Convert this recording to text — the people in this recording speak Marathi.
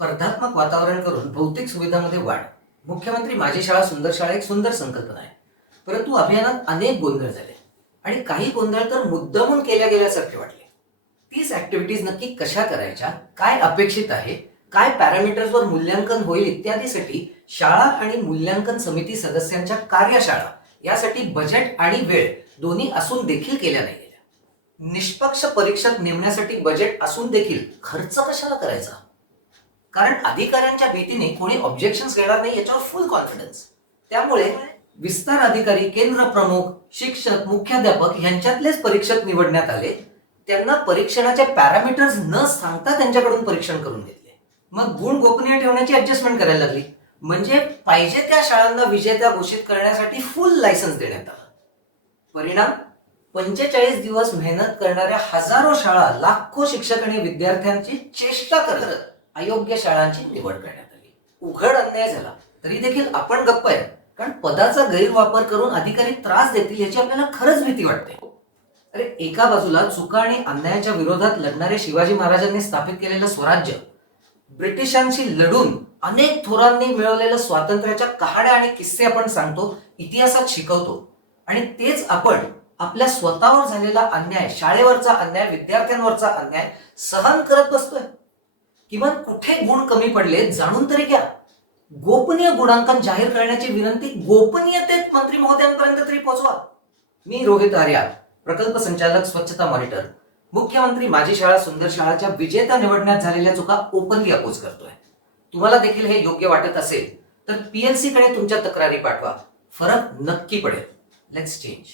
स्पर्धात्मक वातावरण करून भौतिक सुविधांमध्ये वाढ. मुख्यमंत्री माझी शाळा सुंदर शाळा एक सुंदर संकल्पना आहे. परंतु अभियानात अनेक गोंधळ झाले. आणि काही गोंधळ तर मुद्दामून केल्या गेल्यासारखे वाटले. तीस ऍक्टिव्हिटीज नक्की कशा करायच्या काय अपेक्षित आहे काय पॅरामीटर्सवर मूल्यांकन होईल इत्यादीसाठी शाळा आणि मूल्यांकन समिती सदस्यांच्या कार्यशाळा यासाठी बजेट आणि वेळ दोन्ही असून देखील केल्या नाही गेल्या निष्पक्ष परीक्षक नेमण्यासाठी बजेट असून देखील खर्च कशाला करायचा? कारण अधिकाऱ्यांच्या भीतीने कोणी ऑब्जेक्शन घेणार नाही याच्यावर फुल कॉन्फिडन्स त्यामुळे विस्तार अधिकारी केंद्र प्रमुख शिक्षक मुख्याध्यापक यांच्यातलेच परीक्षक निवडण्यात आले. त्यांना परीक्षणाचे पॅरामीटर्स न सांगता त्यांच्याकडून परीक्षण करून घेतले. मग गुण गोपनीय ठेवण्याची ऍडजस्टमेंट करायला लागली. म्हणजे पाहिजे त्या शाळांना विजेत्या घोषित करण्यासाठी फुल लायसन्स देण्यात आला. परिणाम? पंचेचाळीस दिवस मेहनत करणाऱ्या हजारो शाळा लाखो शिक्षक आणि विद्यार्थ्यांची चेष्टा करत अयोग्य शाळांची निवड करण्यात आली. उघड अन्याय झाला. तरी देखील आपण गप्प आहे कारण पदाचा गैरवापर करून अधिकारी त्रास देतील याची आपल्याला खरंच भीती वाटते. अरे एका बाजूला चुका आणि अन्यायाच्या विरोधात लढणारे शिवाजी महाराजांनी स्थापित केलेलं स्वराज्य ब्रिटिशांशी लढून अनेक थोरांनी मिळवलेलं स्वातंत्र्याच्या कहाण्या आणि किस्से आपण सांगतो इतिहासात शिकवतो. आणि तेच आपण आपल्या स्वतःवर झालेला अन्याय शाळेवरचा अन्याय विद्यार्थ्यांवरचा अन्याय सहन करत बसतोय. किमान कुठे गुण कमी पडले जाणून तरी घ्या. गोपनीय गुणांकन जाहीर करण्याची विनंती गोपनीयतेत मंत्री महोदयांपर्यंत तरी पोहोचवा. मी रोहित आर्या प्रकल्प संचालक स्वच्छता मॉनिटर. मुख्यमंत्री माझी शाळा सुंदर शाळाच्या विजेता निवडण्यात झालेल्या चुका ओपनली अपोज करतोय. तुम्हाला देखील हे योग्य वाटत असेल तर पीएलसी कडे तुमच्या तक्रारी पाठवा. फरक नक्की पडेल. Let's change